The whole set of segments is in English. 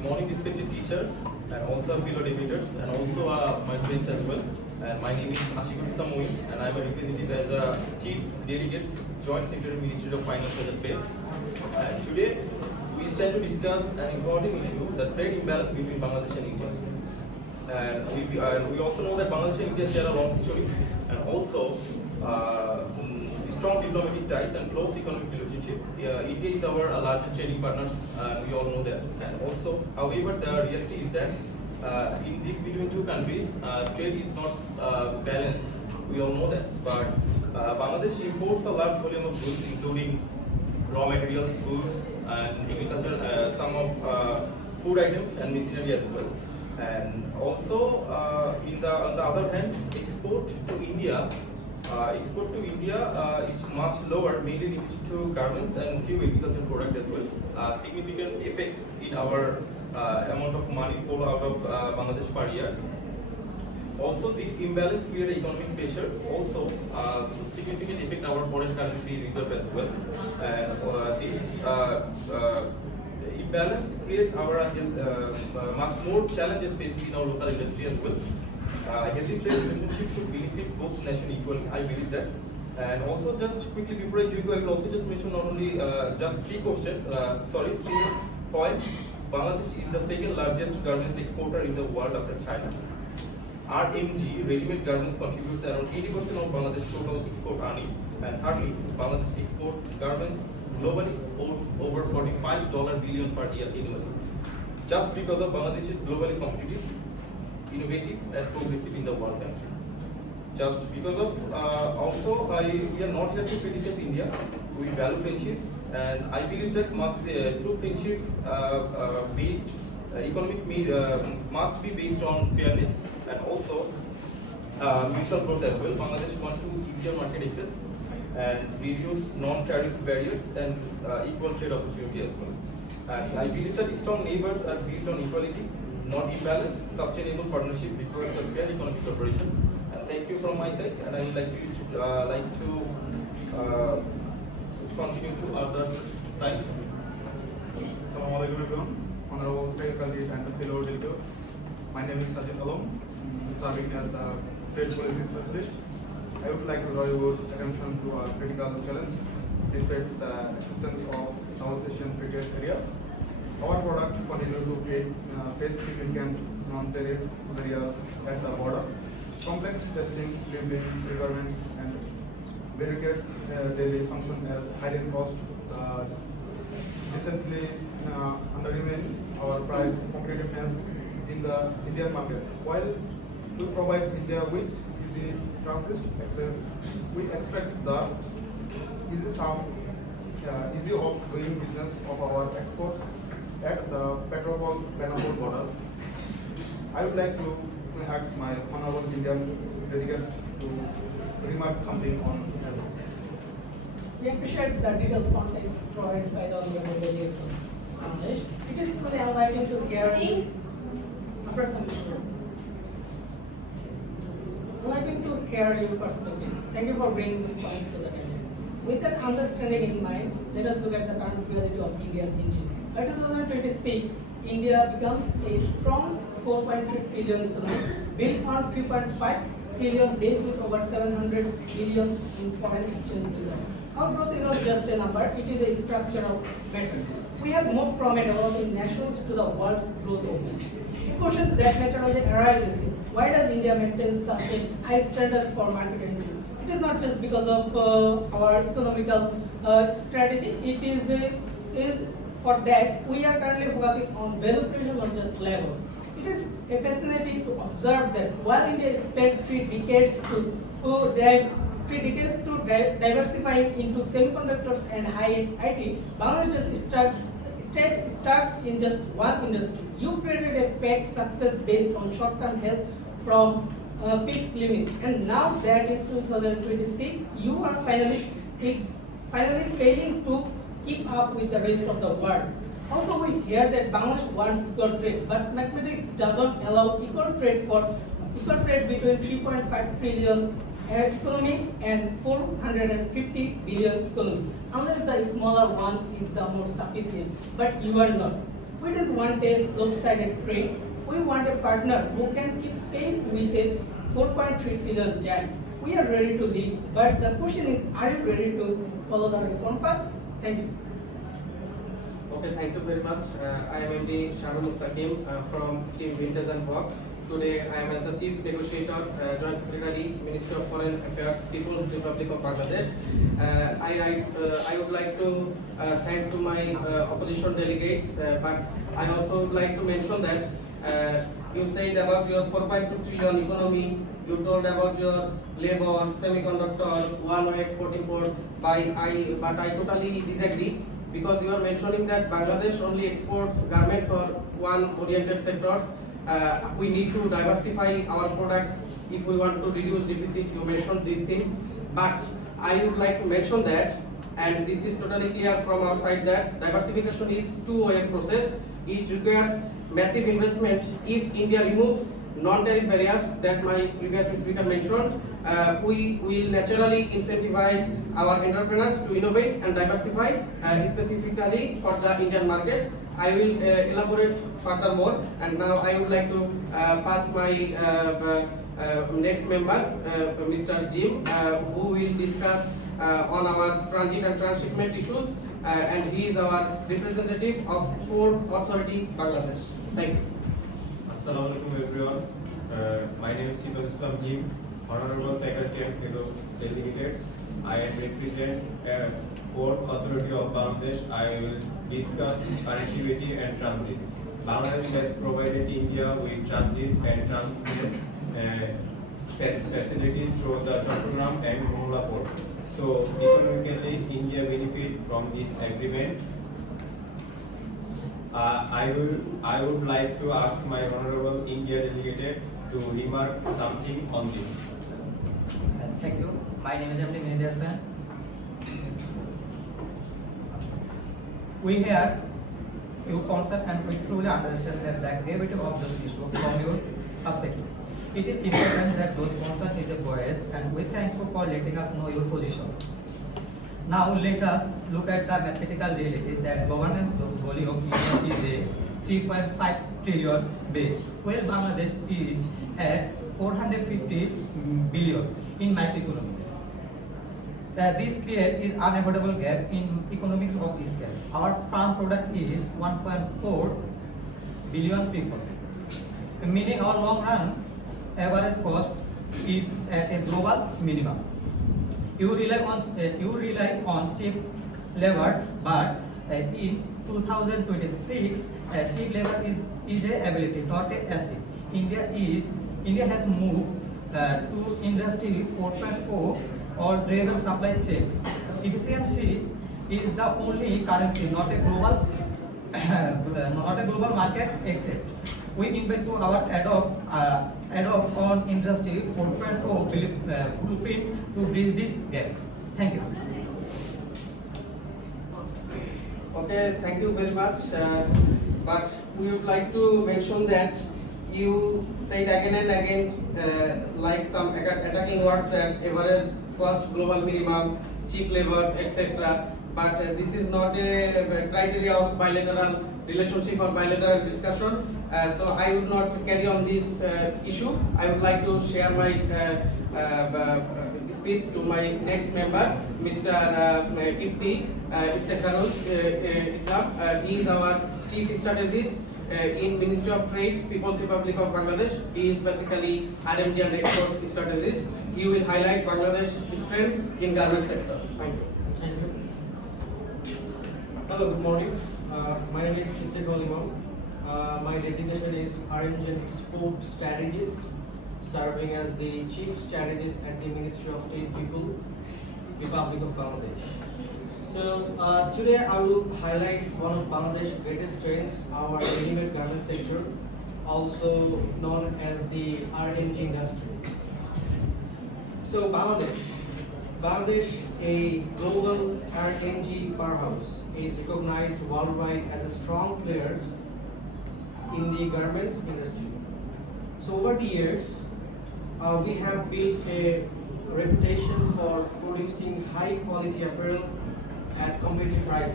Good morning, respected teachers, and also fellow debaters, and also my friends as well. And my name is Ashikul Samoy, and I am a representative as a Chief Delegates, Joint Secretary, Ministry of Finance and Trade. And today, we stand to discuss an important issue: the trade imbalance between Bangladesh and India. And we also know that Bangladesh and India share a long history, and also strong diplomatic ties and close economic relationship. India is our largest trading partners, we all know that. And also, however, the reality is that in this between two countries, trade is not balanced. We all know that. But Bangladesh imports a large volume of goods, including raw materials, foods, and agriculture, some of food items and machinery as well. And also, on the other hand, export to India is much lower, mainly linked to garments and few agricultural products as well. Significant effect in our amount of money flow out of Bangladesh per year. Also, this imbalance creates economic pressure. Also, significant effect our foreign currency reserve as well. And this imbalance creates our much more challenges facing in our local industry as well. Healthy trade relationship should benefit both nations equally. I believe that. And also, just quickly before I do go, I will also just mention not only just three points. Bangladesh is the second largest garments exporter in the world after China. RMG, ready-made garments, contributes around 80% of Bangladesh's total export earning. And thirdly, Bangladesh export garments globally over $45 billion per year annually. Just because of Bangladesh is globally competitive, innovative and progressive in the world country. Just because of we are not here to criticize India. We value friendship, and I believe that true friendship based must be based on fairness and also mutual growth as well. Bangladesh wants to easier market access and reduce non-tariff barriers and equal trade opportunity as well. And I believe that strong neighbors are built on equality, not imbalance. Sustainable partnership requires a fair economic cooperation. And thank you from my side. And I would like to continue to other sides. Assalamu alaikum everyone, honorable faculty and the fellow delegates. My name is Sajid Alam, serving as the trade policy specialist. I would like to draw your attention to a critical challenge despite the existence of South Asian free trade area. Our product continue to face significant non-tariff barriers at the border. Complex testing, labeling requirements, and barricades daily function as hidden cost. Recently, undermine our price competitiveness in the Indian market. While we provide India with easy transit access, we expect the easy of doing business of our exports at the Petropol-Benapur border. I would like to ask my honorable Indian delegates to remark something on this. We appreciate the detailed context provided by the honorable delegates of Bangladesh. It is really enlightening to hear your perspective. Thank you for bringing this points to the table. With that understanding in mind, let us look at the current reality of Indian thinking. By 2026, India becomes a strong 4.3 trillion economy, built on 3.5 trillion base with over 700 billion in foreign exchange reserve. Our growth is not just a number, it is a structural matter. We have moved from a developing nations to the world's growth office. The question that naturally arises is, why does India maintain such a high standards for market entry? It is not just because of our economical strategy, it is for that we are currently focusing on value creation, not just level. It is fascinating to observe that while India spent 3 decades to diversify into semiconductors and high-end IT, Bangladesh stayed stuck in just one industry. You created a fake success based on short-term help from fixed limits, and now that is 2026, you are finally failing to keep up with the rest of the world. Also, we hear that Bangladesh wants equal trade, but mathematics doesn't allow equal trade between 3.5 trillion economy and 450 billion economy, unless the smaller one is the more sufficient. But you are not. We don't want a lopsided trade. We want a partner who can keep pace with a 4.3 trillion giant. We are ready to lead, but the question is, are you ready to follow the reform path? Thank you. Okay, thank you very much. I am MD Shahrul Mustaqim from Team Vintage and Work. Today I am as the Chief Negotiator, Joint Secretary, Ministry of Foreign Affairs, People's Republic of Bangladesh. I would like to thank to my opposition delegates, but I also would like to mention that you said about your 4.2 trillion economy, you told about your labor, semiconductor, one-way export-import, but I totally disagree, because you are mentioning that Bangladesh only exports garments or one-oriented sectors. We need to diversify our products if we want to reduce deficit. You mentioned these things, but I would like to mention that, and this is totally clear from our side, that diversification is two-way process. It requires massive investment. If India removes non-tariff barriers that my previous speaker mentioned, we will naturally incentivize our entrepreneurs to innovate and diversify, specifically for the Indian market. I will elaborate furthermore, and now I would like to pass my next member, Mr. Jim, who will discuss on our transit and transshipment issues, and he is our representative of Port Authority Bangladesh. Thank you. Assalamualaikum everyone. My name is Sifal Islam Jim, Honorable Faculty and Fellow Delegates. I am represent Port Authority of Bangladesh. I will discuss connectivity and transit. Bangladesh has provided India with transit and transport facilities through the Chattogram and Mumla port. So economically, India benefit from this agreement. I would like to ask my honorable India delegate to remark something on this. Thank you. My name is MD Nidyasan. We hear your concern and we truly understand that the gravity of this issue from your perspective. It is important that those concerns is voiced, and we thank you for letting us know your position. Now let us look at the mathematical reality that governance volume of India is a 3.5 trillion base, while Bangladesh is at 450 billion in microeconomics. This creates an unavoidable gap in economics of scale. Our farm product is 1.4 billion people, meaning our long run average cost is at a global minimum. You rely on cheap labor, but in 2026, cheap labor is a ability, not a asset. India has moved to industry 4.4 or driven supply chain. Efficiency is the only currency, not a global market except. We invent to our adopt on industry 4.0 blueprint to bridge this gap. Thank you. Okay, thank you very much. But we would like to mention that you said again and again, like some attacking words, that average cost, global minimum, cheap labor, etc. But this is not a criteria of bilateral relationship or bilateral discussion. So I would not carry on this issue. I would like to share my speech to my next member, Mr. Iftekharul Islam. He is our chief strategist in Ministry of Trade, People's Republic of Bangladesh. He is basically RMG and export strategist. He will highlight Bangladesh's strength in garment sector. Thank you. Thank you. Hello, good morning. My name is Iftekharul Imam. My designation is RMG and export strategist, serving as the chief strategist at the Ministry of Trade, People, Republic of Bangladesh. So today I will highlight one of Bangladesh's greatest strengths, our ready-made garment sector, also known as the RMG industry. So Bangladesh, a global RMG powerhouse, is recognized worldwide as a strong player in the garments industry. So over the years, we have built a reputation for producing high quality apparel at competitive prices.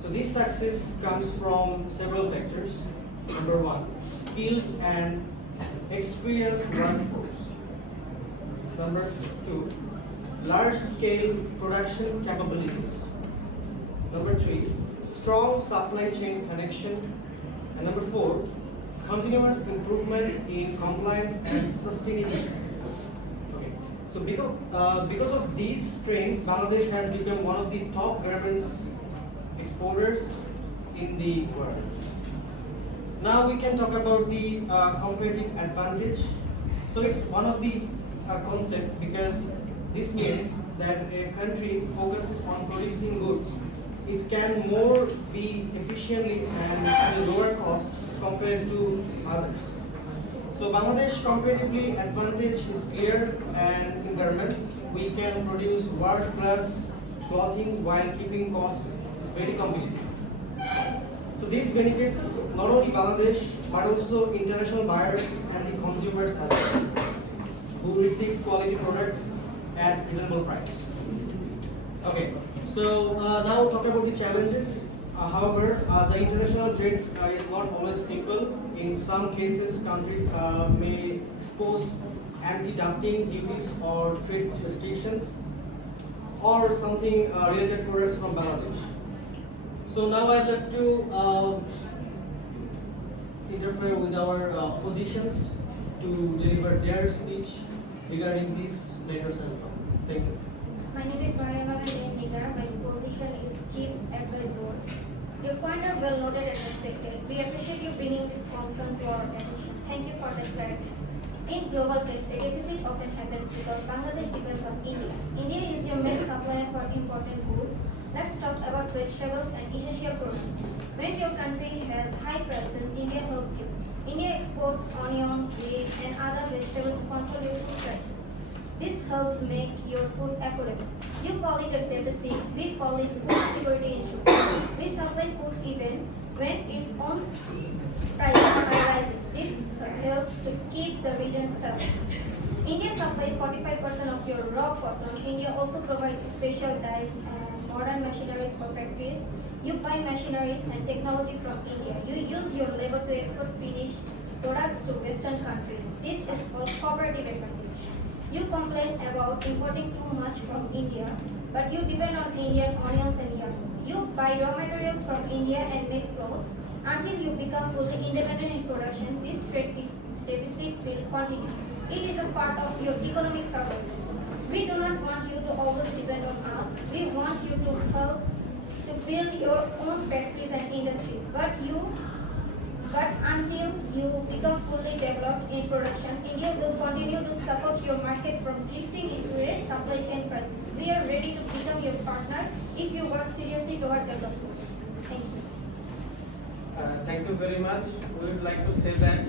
So this success comes from several factors. Number one, skilled and experienced workforce. Number two, large-scale production capabilities. Number three, strong supply chain connection. And number four, continuous improvement in compliance and sustainability. Okay. So because of these strengths, Bangladesh has become one of the top garments exporters in the world. Now we can talk about the competitive advantage. So it's one of the concept, because this means that a country focuses on producing goods. It can more be efficiently and at a lower cost compared to others. So Bangladesh comparatively advantage is clear, and in garments we can produce world-class clothing while keeping costs very competitive. So these benefits not only Bangladesh but also international buyers and the consumers as well, who receive quality products at reasonable price. Okay, so now talk about the challenges. However, the international trade is not always simple. In some cases, countries may expose anti-dumping duties or trade restrictions or something related products from Bangladesh. So now I'd like to interfere with our positions to deliver their speech regarding these matters as well. Thank you. My name is Mariana Nega. My position is Chief Advisor. Your point are well noted and respected. We appreciate you bringing this concern to our attention. Thank you for that clarity. In global trade, a deficit often happens because Bangladesh depends on India. India is your main supplier for important goods. Let's talk about vegetables and essential products. When your country has high prices, India helps you. India exports onion, wheat, and other vegetables to control your food prices. This helps make your food affordable. You call it a deficit, we call it food security insurance. We supply food even when its own prices are rising. This helps to keep the region stable. India supplies 45% of your raw cotton. India also provides special dyes and modern machineries for factories. You buy machineries and technology from India. You use your labor to export finished products to Western countries. This is called cooperative advantage. You complain about importing too much from India, but you depend on Indian onions and yarn. You buy raw materials from India and make clothes. Until you become fully independent in production, this trade deficit will continue. It is a part of your economic survival. We do not want you to always depend on us. We want you to help to build your own factories and industry. But until you become fully developed in production, India will continue to support your market from drifting into a supply chain crisis. We are ready to become your partner if you work seriously toward development. Thank you. Thank you very much. We would like to say that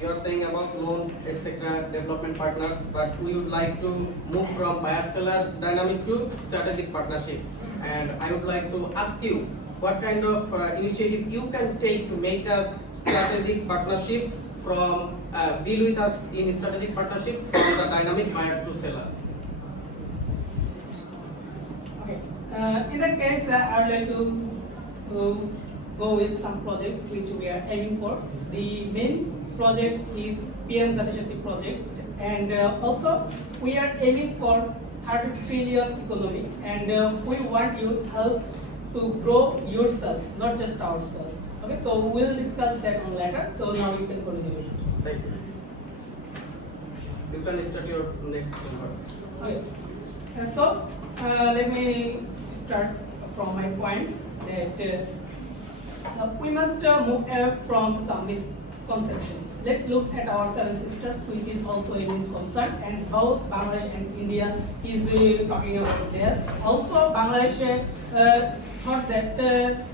you are saying about loans, etc., development partners, but we would like to move from buyer-seller dynamic to strategic partnership. And I would like to ask you, what kind of initiative you can take to make us strategic partnership from deal with us in strategic partnership from the dynamic buyer to seller. Okay. In that case, I would like to go with some projects which we are aiming for. The main project is PM Gati Shakti project, and also we are aiming for 30 trillion economy, and we want you help to grow yourself, not just ourselves. Okay, so we'll discuss that one later. So now we can continue. Thank you. You can start your next numbers. Okay. So let me start from my points that we must move away from some misconceptions. Let's look at our seven sisters, which is also a main concern, and how Bangladesh and India is talking about this. Also, Bangladesh thought that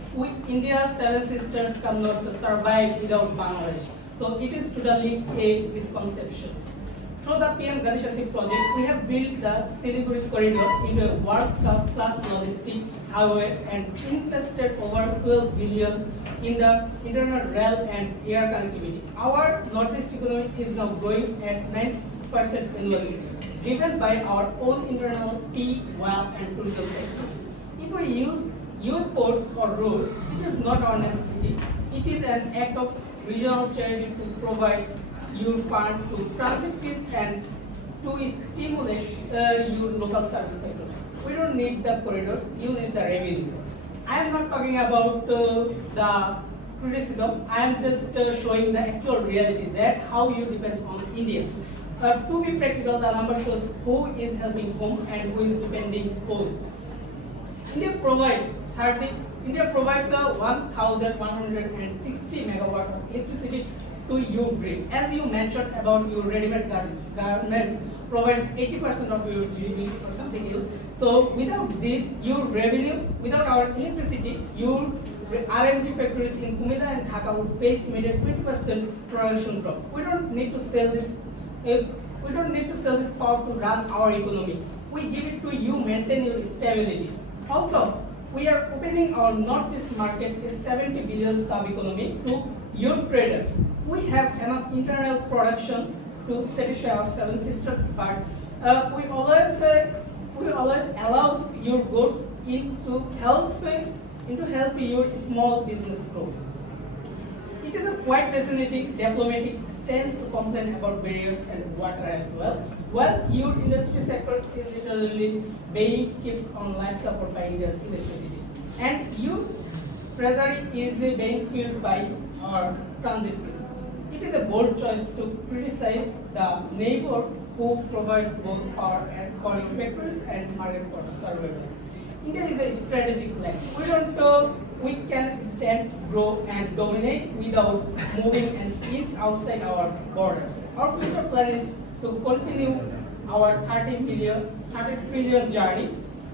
India's seven sisters cannot survive without Bangladesh. So it is totally a misconception. Through the PM Gati Shakti project, we have built the Siliguri corridor into a world-class logistics highway and invested over 12 billion in the internal rail and air connectivity. Our Northeast economy is now growing at 9% annually, driven by our own internal tea, oil, and tourism sectors. If we use your ports or roads, it is not our necessity. It is an act of regional charity to provide your fund to transit fees and to stimulate your local service sector. We don't need the corridors, you need the revenue. I am not talking about the criticism, I am just showing the actual reality that how you depends on India. To be practical, the number shows who is helping whom and who is depending whom. India provides 1,160 megawatt of electricity to your grid. As you mentioned about your ready-made garments provides 80% of your GDP or something else. So without this, your revenue, without our electricity, your RNG factories in Kumila and Dhaka would face immediate 20% production drop. We don't need to sell this. We don't need to sell this power to run our economy. We give it to you, maintain your stability. Also, we are opening our Northeast market, a 70 billion sub-economy, to your traders. We have enough internal production to satisfy our seven sisters, but we always allows your goods into help your small business grow. It is a quite fascinating diplomatic stance to complain about barriers and water as well. While your industry sector is literally being kept on life support by Indian electricity, and your treasury is being filled by our transit fees. It is a bold choice to criticize the neighbor who provides both power and foreign factories and market for survival. India is a strategic land. We can stand, grow, and dominate without moving an inch outside our borders. Our future plan is to continue our 30 trillion journey.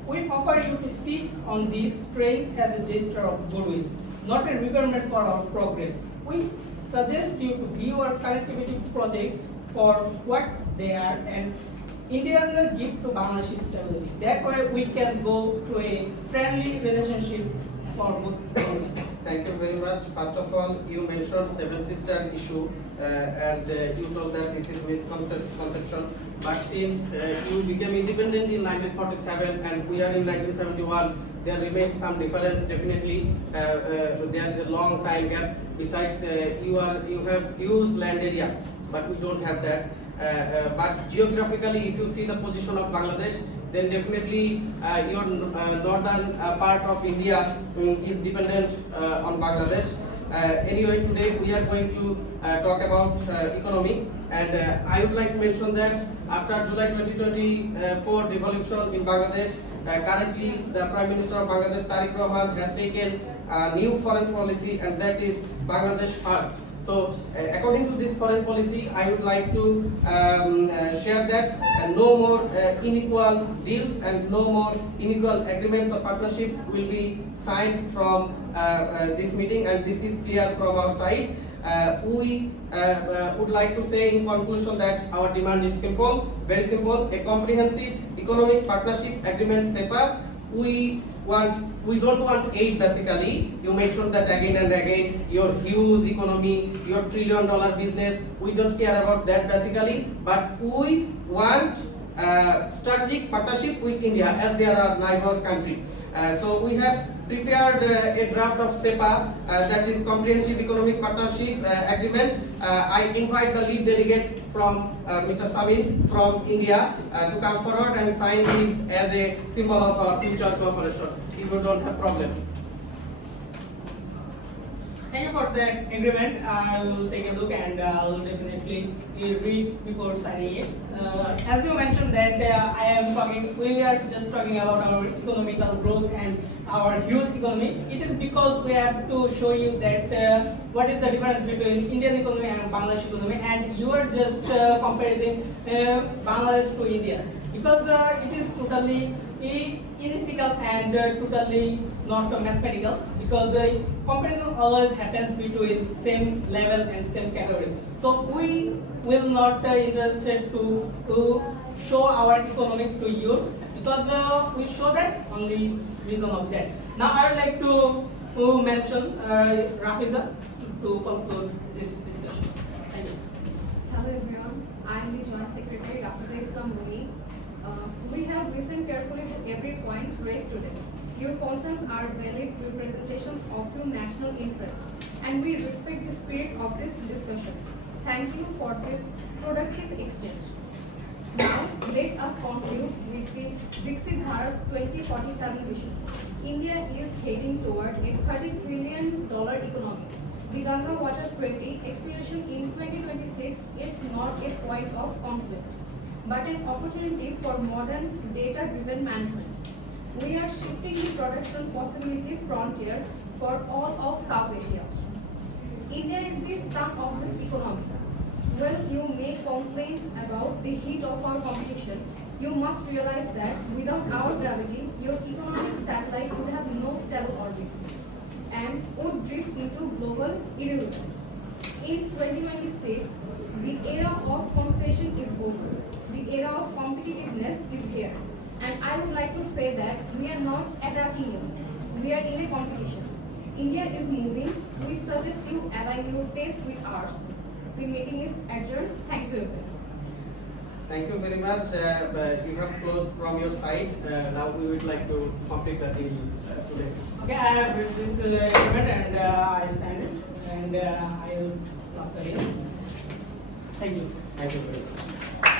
We offer you to sit on this train as a gesture of goodwill, not a requirement for our progress. We suggest you to view our connectivity projects for what they are and Indian gift to Bangladesh stability. That way we can go to a friendly relationship for both governments. Thank you very much. First of all, you mentioned seven sister issue and you told that this is misconception. But since you became independent in 1947 and we are in 1971, there remains some difference definitely. There is a long time gap. Besides, you have huge land area, but we don't have that. But geographically, if you see the position of Bangladesh, then definitely your northern part of India is dependent on Bangladesh. Anyway, today we are going to talk about economy, and I would like to mention that after July 2024 revolution in Bangladesh, currently the Prime Minister of Bangladesh, Tariq Rahman, has taken a new foreign policy, and that is Bangladesh first. So, according to this foreign policy, I would like to share that no more unequal deals and no more unequal agreements or partnerships will be signed from this meeting, and this is clear from our side. We would like to say in conclusion that our demand is simple, very simple: a comprehensive economic partnership agreement, SEPA. We don't want aid basically. You mentioned that again and again, your huge economy, your $1 trillion business. We don't care about that basically, but we want strategic partnership with India as they are a neighbor country. So we have prepared a draft of SEPA, that is Comprehensive Economic Partnership Agreement. I invite the lead delegate from Mr. Samin from India to come forward and sign this as a symbol of our future cooperation, if you don't have problem. Thank you for that agreement. I will take a look and I will definitely read before signing it. As you mentioned that we are just talking about our economical growth and our huge economy. It is because we have to show you that what is the difference between Indian economy and Bangladesh economy, and you are just comparing Bangladesh to India, because it is totally unethical and totally not mathematical, because comparison always happens between same level and same category. So we will not interested to show our economics to yours, because we show that only reason of that. Now I would like to mention Rafiza to conclude this discussion. Thank you. Hello everyone, I am the Joint Secretary Rafiza Islam Rumi. We have listened carefully to every point raised today. Your concerns are valid representations of your national interest, and we respect the spirit of this discussion. Thank you for this productive exchange. Now, let us conclude with the Viksit Bharat 2047 vision. India is heading toward a $30 trillion economy. The Ganga Water Treaty expiration in 2026 is not a point of conflict, but an opportunity for modern data-driven management. We are shifting the production possibility frontier for all of South Asia. India is the sun of this economy. When you may complain about the heat of our competition, you must realize that without our gravity, your economic satellite would have no stable orbit and would drift into global irrelevance. In 2026, the era of concession is over. The era of competitiveness is here. And I would like to say that we are not attacking you. We are in a competition. India is moving. We suggest you align your taste with ours. The meeting is adjourned. Thank you everyone. Thank you very much. You have closed from your side. Now we would like to complete the deal today. Okay, I have read this document and I signed it and I will lock the link. Thank you. Thank you very much.